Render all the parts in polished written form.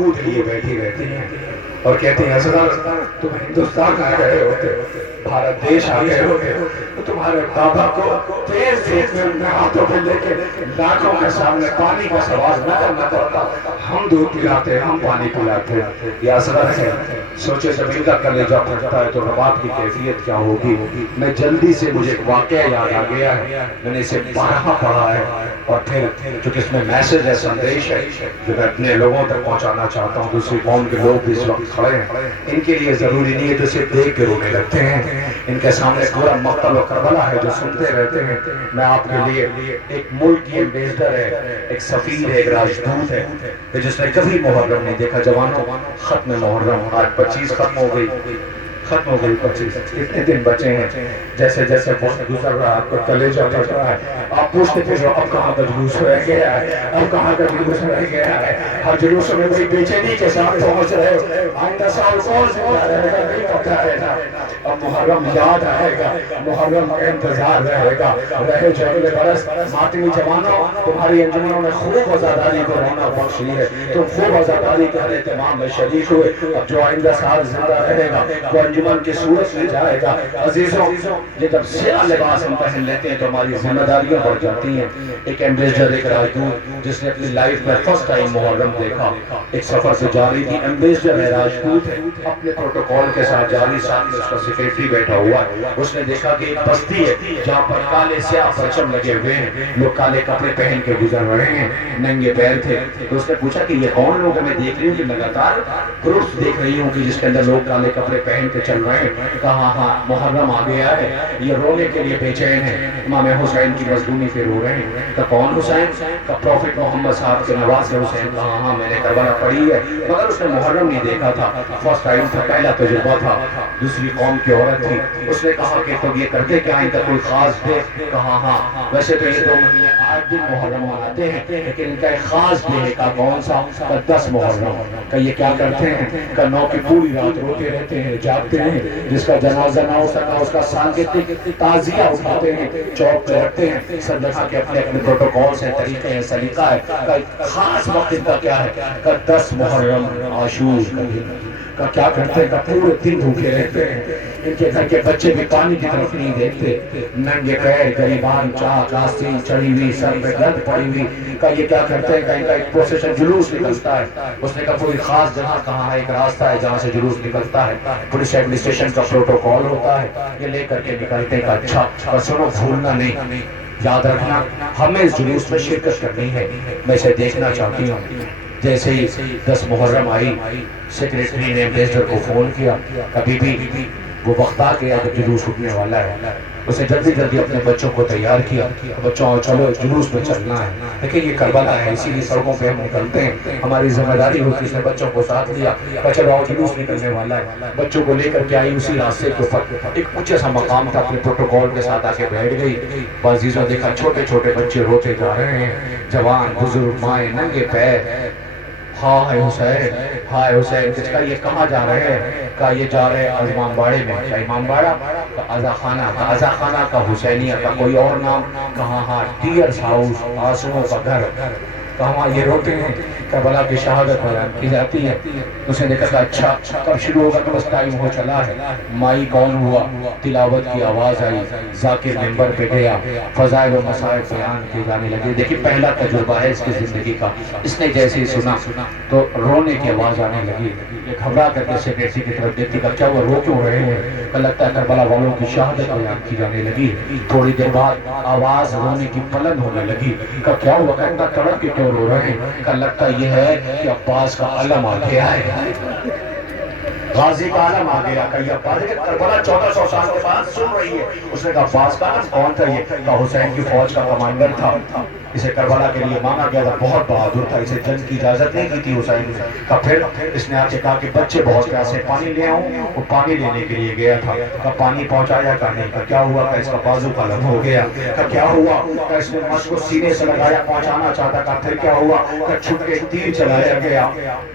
دودھ لیے بیٹھی رہتی ہیں اور کہتی ہیں حضرت تم ہندوستان آ گئے ہوتے بھارت دیش آ گئے ہوتے تو تمہارے بابا کو تیز دھوپ میں اپنے ہاتھوں پہ لے کے لاکھوں کے سامنے پانی کا سوال نہ کرنا پڑتا، ہم دودھ پلاتے ہم پانی پلاتے۔ یہ حضرت ہے، سوچے جب ان کا کلیجہ پھٹتا ہے تو رباب کی کیفیت کیا ہوگی۔ میں جلدی سے مجھے ایک واقعہ یاد آ گیا ہے، میں نے اسے بارہا پڑھا ہے اور پھر چونکہ اس میں میسج ہے، سندیش ہے جو میں اپنے لوگوں تک پہنچانا چاہتا ہوں۔ دوسری قوم کے لوگ بھی اس وقت کھڑے ہیں، ان کے لیے ضروری نہیں ہے تو اسے دیکھ کے رونے لگتے ہیں، ان کے سامنے پورا مقتل و کربلا ہے جو سنتے رہتے ہیں۔ میں آپ کے لیے ایک ملک کی ایمبیسڈر ہے، ایک سفیر ہے، ایک راجدوت ہے کہ جس نے کبھی محرم نہیں دیکھا۔ جوانوں ختم محرم، آج 25 ختم ہو گئی، ختم ہو گئی 25، کتنے دن بچے ہیں؟ جیسے جیسے وقت گزر رہا ہے آپ کا کلیجہ پھٹ رہا ہے، آپ پوچھتے تھے اب کہاں کا جلوس رہ گیا ہے، اب کہاں کا جلوس رہ گیا ہے۔ ہر جلوس میں بڑی بے چینی کے ساتھ پہنچ رہے ہو، آئندہ سال کون زندہ رہے گا نہیں پتا ہے نا۔ اب محرم یاد آئے گا، محرم کا انتظار رہے گا، رہے جو اگلے برس۔ ماتمی جوانوں تمہاری انجمنوں نے خوب عزاداری کو رونق بخشی ہے، تم خوب عزاداری کے ہر اہتمام میں شریک ہوئے۔ اب جو آئندہ سال زندہ رہے گا وہ انجمن کی صورت میں جائے گا۔ عزیزوں یہ جب سیاہ لباس ہم پہن لیتے ہیں تو ہماری ذمہ داریاں بڑھ جاتی ہیں۔ ایک ایمبیسڈر، ایک راجدوت جس نے اپنی لائف میں فرسٹ ٹائم محرم دیکھا، ایک سفر سے جاری تھی، ایمبیسڈر ہے، راجدوت ہے، اپنے پروٹوکول کے ساتھ جاری، ساتھ میں اس کا سیکریٹری بیٹھا ہوا ہے۔ اس نے دیکھا کہ ایک بستی ہے جہاں پر کالے سیاہ پرچم لگے ہوئے ہیں، لوگ کالے کپڑے پہن کے گزر رہے ہیں، ننگے پیر تھے۔ تو اس نے پوچھا کہ یہ کون لوگ ہیں؟ میں دیکھ رہی ہوں کہ لگاتار گروپس دیکھ رہی ہوں کہ جس کے اندر لوگ کالے کپڑے پہن کے چل رہے ہیں۔ کہا ہاں محرم آ گیا ہے، یہ رونے کے لیے بے چین ہے، امام حسین کی مظلومی پہ رو رہے ہیں۔ کہ کون حسین؟ کہ پروفٹ محمد صاحب کے نواز حسین۔ کہا ہاں میں نے کربلا پڑھی ہے، مگر اس نے محرم نہیں دیکھا تھا، فرسٹ ٹائم تھا، پہلا تجربہ تھا، دوسری قوم کی عورت تھی۔ اس نے کہا کہ تم یہ کرتے کیا ہیں؟ کا کوئی خاص ڈے؟ کہا ہاں ویسے تو یہ 2 مہینے 8 دن محرم مناتے ہیں لیکن ان کا ایک خاص ڈے ہے۔ کا کون سا؟ کا 10 محرم۔ کہ یہ کیا کرتے ہیں؟ کہ 9 کی پوری رات روتے رہتے ہیں، جاگتے ہیں، جس کا جنازہ نہ ہو سکا اس کا سانکیتک تعزیہ اٹھاتے ہیں، چوک پہ رکھتے ہیں، سب جگہ کے اپنے اپنے پروٹوکولز ہیں، طریقے ہیں، سلیقہ ہے۔ کا ایک خاص وقت ان کا کیا ہے؟ کا 10 محرم عاشور کا دن۔ کا کیا کرتے ہیں؟ کا پورے دن بھوکے رہتے ہیں، ان کے گھر کے بچے بھی پانی کی طرف نہیں دیکھتے، ننگے پیر، گریبان، چاک آستین چڑھی ہوئی، سر پہ گرد پڑی ہوئی۔ کا یہ کیا کرتے ہیں؟ کا ان کا ایک پروسیشن جلوس نکلتا ہے۔ اس نے کہا کوئی خاص جگہ کہاں ہے؟ ایک راستہ ہے جہاں سے جلوس نکلتا ہے، پولیس ایڈمنسٹریشن کا پروٹوکول ہوتا ہے، یہ لے کر کے نکلتے ہیں۔ اچھا اور سنو بھولنا نہیں، یاد رکھنا ہمیں اس جلوس میں شرکت کرنی ہے، میں اسے دیکھنا چاہتی ہوں۔ جیسے ہی 10 محرم آئی، سیکریٹری نے ایمبیسڈر کو فون کیا، کبھی بھی وہ وقت آ گیا جب جلوس اٹھنے والا ہے۔ اس نے جلدی جلدی اپنے بچوں کو تیار کیا، بچوں چلو جلوس میں چلنا ہے۔ دیکھیں یہ کربلا ہے، اسی لیے سڑکوں پہ ہم نکلتے ہیں، ہماری ذمہ داری ہوتی ہے۔ اس نے بچوں کو ساتھ لیا، چلو آؤ جلوس نکلنے والا ہے۔ بچوں کو لے کر کے آئی، اسی راستے کے اوپر ایک اونچا سا مقام تھا، اپنے پروٹوکول کے ساتھ آ کے بیٹھ گئی۔ عزیزوں دیکھا چھوٹے چھوٹے بچے روتے جا رہے ہیں، جوان بزرگ مائیں ننگے پیر، ہائے حسین ہائے حسین۔ کس کا یہ کہاں جا رہے ہیں؟ کہا یہ جا رہے ہیں امام باڑے میں۔ کیا امام باڑہ؟ عزا خانہ۔ عزا خانہ کا حسینیہ کا کوئی اور نام؟ کہاں ہاں ٹیئرز ہاؤس، آنسوؤں کا گھر۔ کہاں یہ روتے ہیں، کربلا کی شہادت بیان کی جاتی ہے۔ اس نے دیکھا اچھا کب شروع ہوگا؟ تو بس ٹائم ہو چلا ہے۔ مائی کون ہوا؟ تلاوت کی آواز آئی، ذاکر ممبر پہ گیا، فضائل و مصائب بیان کی جانے لگے۔ دیکھیں پہلا تجربہ ہے اس کی زندگی کا۔ اس نے جیسے ہی سنا تو رونے کی آواز آنے لگی۔ یہ گھبرا کر کے سیکریٹری کی طرف دیکھتی، کہا کیا وہ رو کیوں رہے ہیں؟ کہ لگتا ہے کربلا والوں کی شہادت بیان کی جانے لگی۔ تھوڑی دیر بعد آواز رونے کی بلند ہونے لگی۔ کہ کیا ہوا؟ کہ اتنا تڑپ کے کیوں رو رہے ہیں؟ کہ لگتا یہ ہے کہ عباس کا علم آ گیا ہے، غازی کا علم آ گیا۔ کہ یہ عباس ہے، کربلا 1400 سال کے بعد سن رہی ہے۔ اس نے کہا عباس کا علم کون تھا؟ یہ کہ حسین کی فوج کا کمانڈر تھا، اسے کربلا کے لیے مانا گیا تھا، بہت بہادر تھا، اسے جنگ کی اجازت نہیں دی تھی حسین نے۔ کہ پھر اس نے آ کے کہا کہ بچے بہت پیاسے، پانی لے آؤں؟ وہ پانی لینے کے لیے گیا تھا۔ کہ پانی پہنچایا کہ نہیں؟ کہ کیا ہوا؟ کہ اس کا بازو قلم ہو گیا۔ کہ کیا ہوا؟ کہ اس نے مشق کو سینے سے لگایا، پہنچانا چاہتا۔ کہ پھر کیا ہوا؟ کہ چھٹ کے تیر چلایا گیا،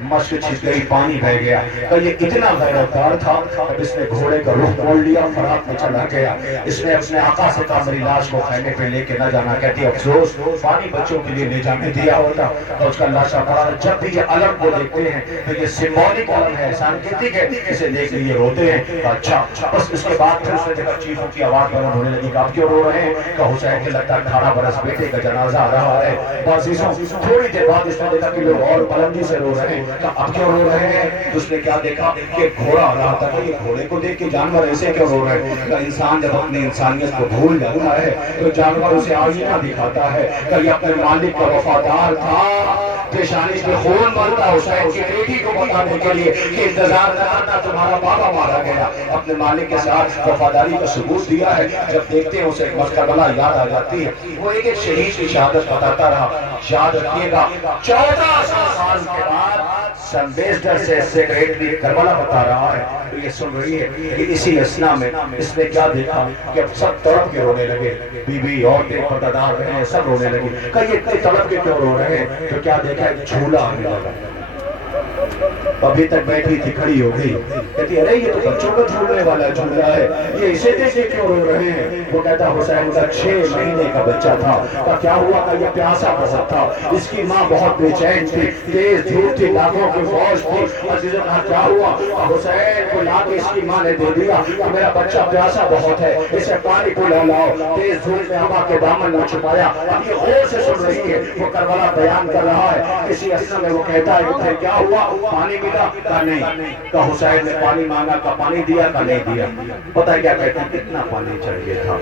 مشق چھپ گئی، پانی بہ گیا۔ کہ یہ اتنا غیرتدار تھا، اب اس نے گھوڑے کا رخ موڑ لیا، فرات میں چلا گیا۔ اس نے اپنے آقا سے کہا میری لاش کو خیمے پہ لے کے نہ جانا، کہتی افسوس پانی بچوں کے لیے لے جانے دیا ہوتا تو اس کا لاشا پڑا۔ جب بھی یہ علم کو دیکھتے ہیں تو یہ سمبولک علم ہے، سائنٹیفک ہے، اسے دیکھ کے یہ روتے ہیں۔ اچھا بس اس کے بعد پھر اس نے دیکھا چیخوں کی آواز بلند ہونے لگی کہ آپ کیوں رو رہے ہیں؟ کہ حسین کے لگتا 18 برس بیٹے کا جنازہ آ رہا ہے۔ عزیزوں تھوڑی دیر بعد اس نے دیکھا کہ لوگ اور بلندی سے رو رہے ہیں، کہ اب کیوں رو رہے ہیں؟ تو اس نے کیا دیکھا کہ گھوڑا آ رہا تھا، کہ یہ گھوڑے کو دیکھ کے جانور ایسے کیوں رو رہے ہیں؟ کہ انسان جب اپنی انسانیت کو بھول جاتا ہے تو جانور اسے آئینہ دکھاتا ہے کہ یہ اپنے مالک کا وفادار تھا۔ پیشانی میں خون ملتا حسین کی بیٹی کو بتانے کے لیے کہ انتظار نہ کرنا، تمہارا بابا مارا گیا، اپنے مالک کے ساتھ وفاداری کا ثبوت دیا ہے۔ جب دیکھتے ہیں اسے کربلا یاد آ جاتی ہے، وہ ایک ایک شہید کی شہادت بتاتا رہا۔ یاد رکھیے گا 1400 سال کے بعد سمبیسڈر سے سیکریٹری کربلا بتا رہا ہے، تو یہ سن رہی ہے کہ اسی اسنا میں اس نے کیا دیکھا کہ اب سب تڑپ کے رونے لگے، بی بی عورتیں پردہ دار رہے ہیں، سب رونے لگی۔ کہ یہ اتنے تڑپ کے کیوں رو رہے ہیں؟ تو کیا دیکھا ایک جھولا آنے لگا، ابھی تک بیٹھی تھی کھڑی ہو گئی، کہتی ارے یہ تو بچوں کا جھولنے والا جھولا ہے، یہ اسے دیکھ کے کیوں رو رہے ہیں؟ وہ کہتا حسین کا 6 مہینے کا بچہ تھا، کہ کیا ہوا کہ یہ پیاسا بہت تھا، اس کی ماں بہت بے چین تھی، تیز دھوپ تھی، لاکھوں کی فوج تھی۔ عزیزوں کہا کیا ہوا؟ حسین کو لا کے اس کی ماں نے دے دیا کہ میرا بچہ پیاسا بہت ہے، اسے پانی پلا لاؤ۔ تیز دھوپ میں ہوا کے دامن نہ چھپایا، اب یہ غور سے سن رہی ہے، وہ کربلا بیان کر رہا ہے۔ اسی اسنا میں وہ کہتا ہے کہ پھر کیا ہوا؟ پانی ملا؟ کہا نہیں۔ کہ حسین نے پانی مانگا، کہ پانی دیا؟ کہ نہیں دیا۔ پتہ کیا کہتا ہے؟ کتنا پانی چاہیے تھا؟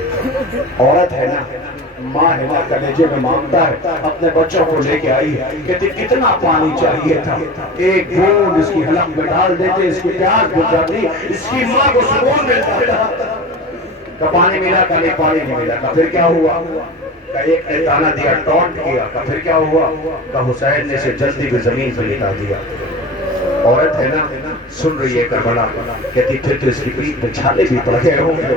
عورت ہے نا، ماں ہے نا، کلیجے میں مانگتا ہے، اپنے بچوں کو لے کے آئی ہے، کہتی کتنا پانی چاہیے تھا؟ ایک بوند اس کی حلق میں ڈال دیتے، اس کی پیاس بجھ جاتی، اس کی ماں کو سکون ملتا ہے۔ کہ پانی ملا؟ کہ نہیں پانی نہیں ملا۔ کہ پھر کیا ہوا؟ کہ ایک نے تانا دیا، ٹونٹ کیا۔ کہ پھر کیا ہوا؟ کہ حسین نے اسے جلدی بھی زمین پہ لٹا دیا۔ عورت ہے نا، سن رہی ہے کربلا، کہتی پھر تو اس کی پیٹھ پہ چھالے بھی پڑ گئے ہوں گے،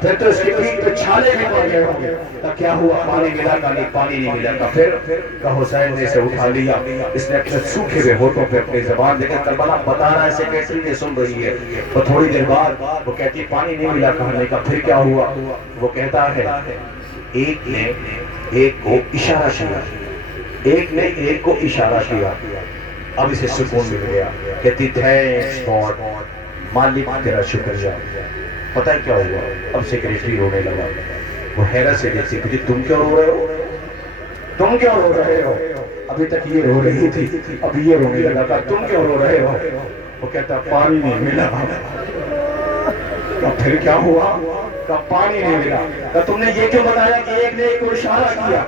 پھر تو اس کی پیٹھ پہ چھالے بھی پڑ گئے ہوں گے۔ کہ کیا ہوا؟ پانی ملا؟ کہ نہیں پانی نہیں ملا۔ کہ پھر کہ حسین نے اسے اٹھا لیا، اس نے اپنے سوکھے ہوئے ہونٹوں پہ اپنی زبان دیکھا، کربلا بتا رہا ہے، سیکریٹری نے سن رہی ہے۔ تو تھوڑی دیر بعد وہ کہتی پانی نہیں ملا کہنے کا۔ پھر کیا ہوا؟ وہ کہتا ہے ایک نے ایک کو اشارہ کیا، ایک نے ایک کو اشارہ کیا، اب اسے سکون مل گیا۔ کہتی تھینکس گاڈ، مالک تیرا شکریہ۔ پتہ ہے کیا ہوا؟ اب سیکریٹری رونے لگا۔ وہ حیرت سے دیکھتی کہ تم کیوں رو رہے ہو؟ تم کیوں رو رہے ہو؟ ابھی تک یہ رو رہی تھی، اب یہ رونے لگا۔ کہ تم کیوں رو رہے ہو؟ وہ کہتا پانی نہیں ملا۔ اب پھر کیا ہوا؟ کہ پانی نہیں ملا۔ کہ تم نے یہ کیوں بتایا کہ ایک نے ایک کو اشارہ کیا؟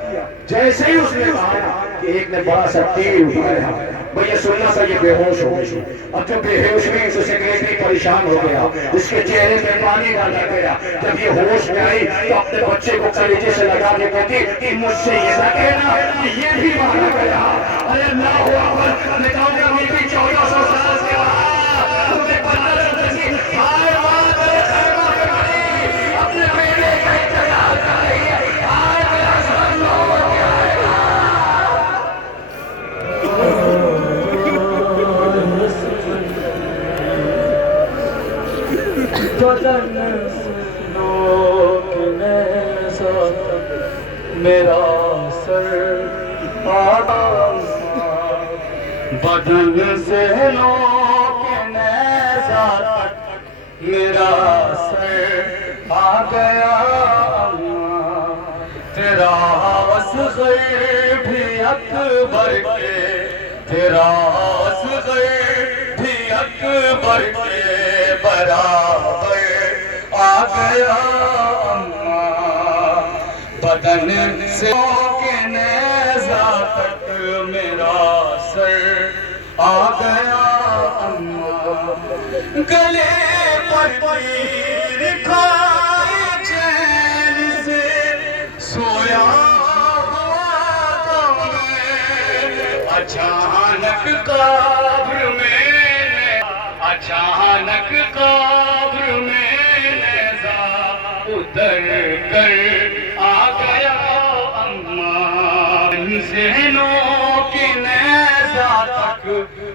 جیسے ہی اس نے کہا کہ ایک نے بڑا سا تیر اٹھایا، میں یہ سننا تھا یہ بے ہوش ہو گئی۔ اب جب بے ہوش ہوئی تو سیکریٹری پریشان ہو گیا، اس کے چہرے پہ پانی ڈالا گیا۔ جب یہ ہوش میں آئی تو اپنے بچے کو کلیجے سے لگا کے کہتی کہ مجھ سے یہ نہ کہنا کہ یہ بھی مارا گیا۔ ارے اللہ اکبر، نکال کر بھی 1400 سال کے بعد تمہیں پتہ چلتی ہائے ماں میرے خیمہ کے بڑی اپنے بیٹے کا انتظار کر رہی ہے، ہائے میرا سر لوگ کیا ہے۔ بدن نوکنے سا میرا سر آدم، بدن سے نوکنے سا میرا سر آ گیا، تیرا اصغر بھی اکبر کے، تیرا اصغر بھی اکبر کے برابر آ گیا، بدن سے کے نیزہ تک میرا سر آ گیا، گلے پر تیر کھائے چین سے سویا ہوا میں، اچانک قبر میں، اچانک قبر میں نیزہ اتر کر آ گیا، اماں ذہنوں کی نیزہ تک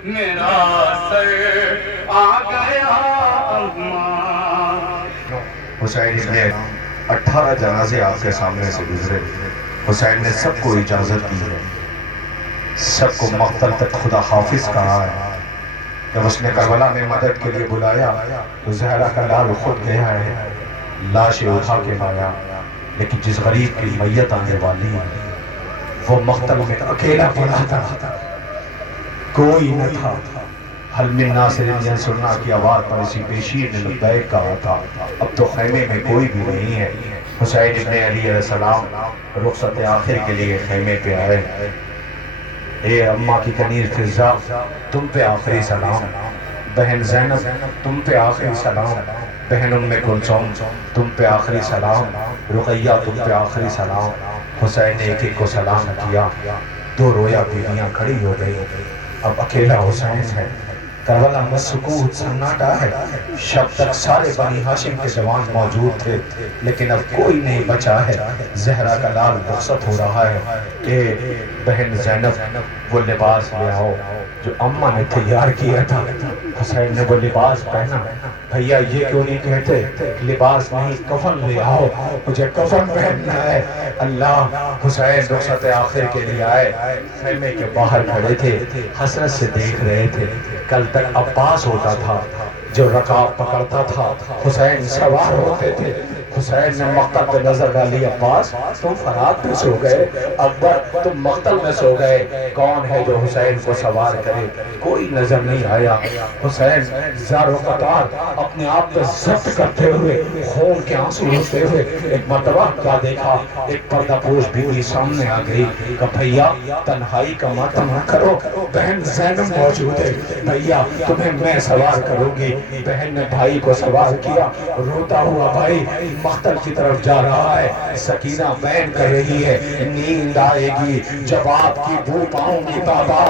میرا میرا سر آ گیا اماں. حسین ابن 18 جنازے آپ کے سامنے سے گزرے. حسین نے سب کو اجازت دی ہے، سب کو مقتل تک خدا حافظ کہا ہے. جب اس نے کربلا میں مدد کے لیے بلایا تو زہرا کا لال خود گیا ہے، لاشیں اٹھا کے لایا. لیکن جس غریب کی میت آنے والی ہے وہ مقتل میں اکیلا پڑا تھا، کوئی نہ تھا. حل من ناصر ینصرنا کی آواز پر اسی بشیر نے لبیک کہا تھا. اب تو خیمے میں کوئی بھی نہیں ہے. حسین ابن علی علیہ السلام رخصت آخر کے لیے خیمے پہ آئے. اے اماں کی کنیر فضا تم پہ آخری سلام، بہن زینب تم پہ آخری سلام، بہن ام کلثوم تم پہ آخری سلام، رقیہ تم پہ آخری سلام. حسین نے ایک ایک کو سلام کیا. دو رویا بیویاں کھڑی ہو گئی. اب اکیلا حسین ہے. کربلا میں سکوت سناٹا ہے. شب تک سارے بنی ہاشم کے جوان موجود تھے لیکن اب کوئی نہیں بچا ہے. زہرا کا لال رخصت ہو رہا ہے. اے بہن زینب وہ لباس لے آؤ جو اماں نے تیار کیا تھا. حسین نے وہ لباس پہنا. بھیا یہ کیوں نہیں کہتے لباس نہیں کفن لے آؤ، مجھے کفن پہننا ہے. اللہ. حسین رخصت آخر کے لیے آئے. خیمے کے باہر کھڑے تھے، حسرت سے دیکھ رہے تھے. کل تک عباس ہوتا تھا جو رکاب پکڑتا تھا، حسین سوار ہوتے تھے. حسین نے مقتل پہ نظر ڈالی. عباس تم فرات پہ سو گئے، اکبر تم مقتل میں سو گئے. کون ہے جو حسین کو سوار کرے؟ کوئی نظر نہیں آیا. حسین زار و قطار اپنے آپ پہ ضبط کرتے ہوئے خون کے آنسو ہوتے ہوئے ایک مرتبہ کیا دیکھا، ایک پردہ پوش بیوی سامنے آ گئی. کہ بھیا تنہائی کا ماتم نہ کرو، بہن زینب موجود ہے، بھیا تمہیں میں سوار کروں گی. بہن نے بھائی کو سوار کیا. روتا ہوا بھائی مقتل کی طرف جا رہا ہے. سکینہ بین کر رہی ہے نیند آئے گی جب آپ کی بو پاؤں گی بابا،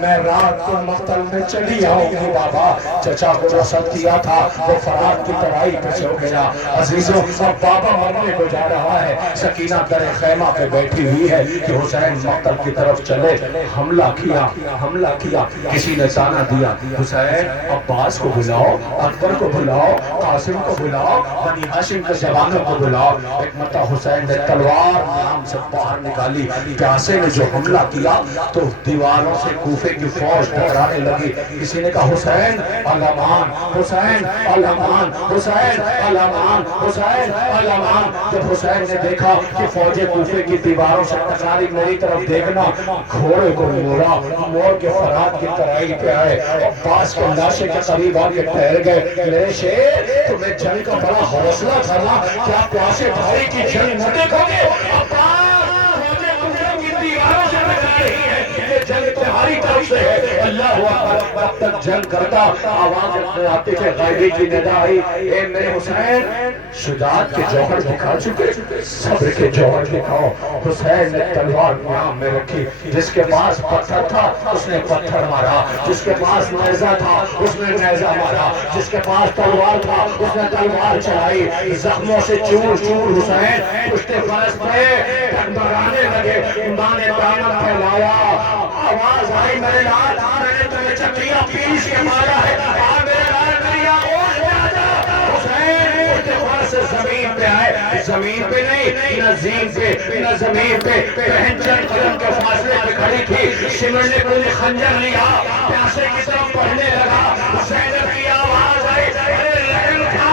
میں رات کو مقتل میں چلی آؤں گی بابا. چچا کو رخصت کیا تھا وہ فرات کی ترائی پہ سو گیا. عزیزوں اب بابا مرنے کو جا رہا ہے. سکینہ در خیمہ پہ بیٹھی ہوئی ہے کہ حسین مقتل کی طرف چلے. حملہ کیا. کسی نے تانا دیا حسین عباس کو بلاؤ، اکبر کو بلاؤ، قاسم کو بلاؤ، بنی ہاشم کے جوانوں کو بلاؤ. ایک مرتبہ حسین نے تلوار نام سے باہر نکالی. پیاسے نے جو حملہ کیا تو دیواروں سے کوفے کی فوج ٹکرانے لگی. کسی نے کہا حسین الامان، حسین الامان، حسین الامان، حسین الامان. جب حسین نے دیکھا کہ فوج کوفے کی دیواروں سے ٹکراری میری طرف دیکھنا، گھوڑے کو موڑ کے فرات کی ترائی پہ آئے. عباس کے لاشے کے قریب آ کے ٹھہر گئے. میرے شیر تمہیں جنگ کا بڑا حوصلہ تھا نا، کیا پیاسے بھائی کی جنگ نہ دیکھو گے؟ تمہاری طرف سے ہے. اللہ اکبر. اب تک جنگ کرتا آواز آتے تھے غائبی کی ندا آئی. اے میرے حسین شجاعت کے جوہر دکھا چکے، صبر کے جوہر دکھاؤ. حسین نے تلوار نیام میں رکھی. جس کے پاس پتھر تھا اس نے پتھر مارا، جس کے پاس نیزہ تھا اس نے نیزہ مارا، جس کے پاس تلوار تھا اس نے تلوار چلائی. زخموں سے چور چور حسین پشت فرس پہ ٹنڈرانے لگے. ایمان نے دامن پھیلایا. آواز آئی میرے لال میں نے تمہیں چکیاں پیش کے مارا ہے. میرے لال میری آواز میں آ جا. حسین پشت فرس سے زمین پہ آئے. زمین پہ نہیں، نہ زین پہ نہ زمین پہ. بہن چند قدم کے فاصلے پہ کھڑی تھی. سمرنے کو نے خنجر لیا، پیاسے کی طرف بڑھنے لگا. حسین کی آواز آئی ارے لڑن کھا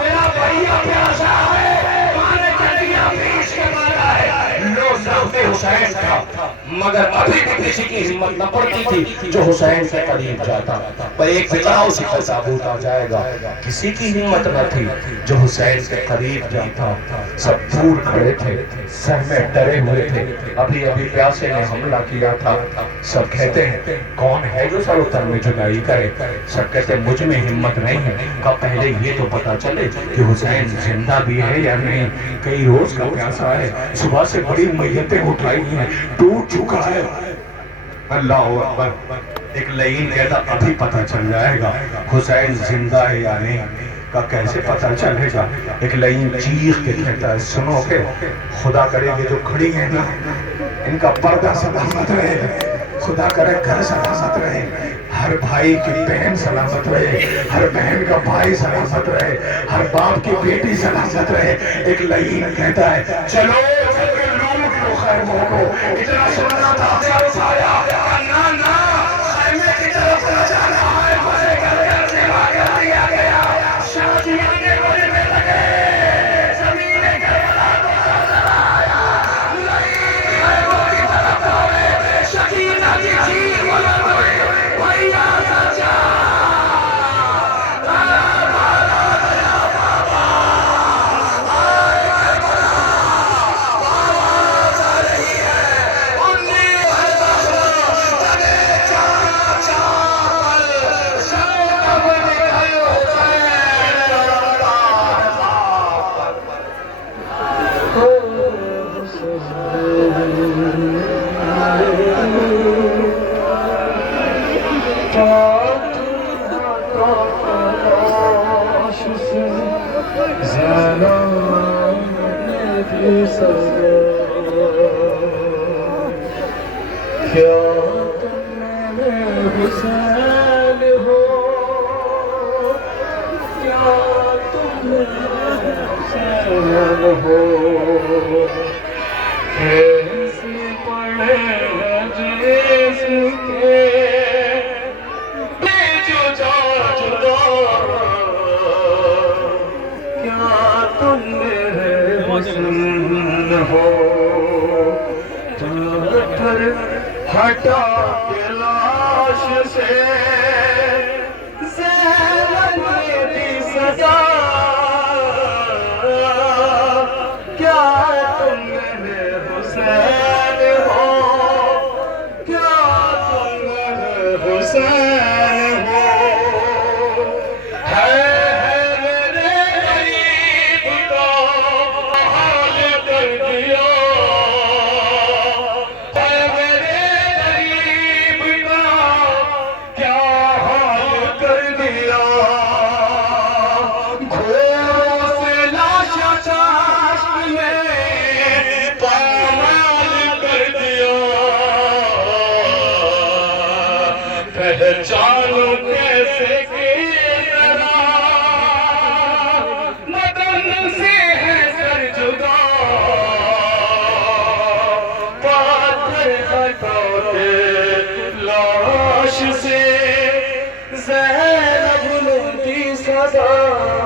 میرا بھیا پیاسا ہے، تمہارے چکیاں پیش کے مارا ہے. لو ضبط حسین تھا مگر ابھی بھی کسی کی ہمت نہ پڑتی تھی جو حسین کے قریب جاتا. پر ایک فقراؤ سے ثابوت آ جائے گا، کسی کی ہمت نہ تھی جو حسین کے قریب جاتا. سب دور کھڑے تھے، سر میں ڈرے ہوئے تھے. ابھی پیاسے نے حملہ کیا تھا. سب کہتے ہیں کون ہے جو سر اتر میں جدائی کرے؟ سب کہتے ہیں مجھ میں ہمت نہیں ہے. کب پہلے یہ تو پتا چلے کہ حسین زندہ بھی ہے یا نہیں. کئی روز کا پیاسا ہے، صبح سے بڑی میتیں اٹھائی ہیں، ٹوٹ چکا ہے. اللہ اکبر. ایک لعین کہتا ابھی پتہ چل جائے گا حسین زندہ ہے یا نہیں. کا کیسے پتہ چلے گا؟ ایک لعین چیخ کے کہتا ہے سنو کہ خدا کرے کہ جو کھڑی ہیں نا ان کا پردہ سلامت رہے، خدا کرے گھر سلامت رہے، ہر بھائی کی بہن سلامت رہے، ہر بہن کا بھائی سلامت رہے، ہر باپ کی بیٹی سلامت رہے۔ ایک لعین کہتا ہے چلو چل کے لوٹ لو خیموں کو، اتنا سننا تھا سر اٹھایا، نا نا خیمے کی طرف نہ جانا ہے، مجھے گھر سے باہر دیا گیا، شادی آنے والے میں لگے، زمین کربلا کو نظر آیا، لعین خیموں کی طرف دوڑے، شکینہ کی چیخ بلند ہوئی، بھیا چچا ہٹا کے لاش سے زینب دی سزا، کیا تم میرے حسین ہو، کیا تم میرے حسین ہو، ہے میرے غریب کا حال کر دیا، پہچانو کیسے کی طرح مدن سے ہے سر جدا، پاتھر ہٹاتے لاش سے زینب دی سزا۔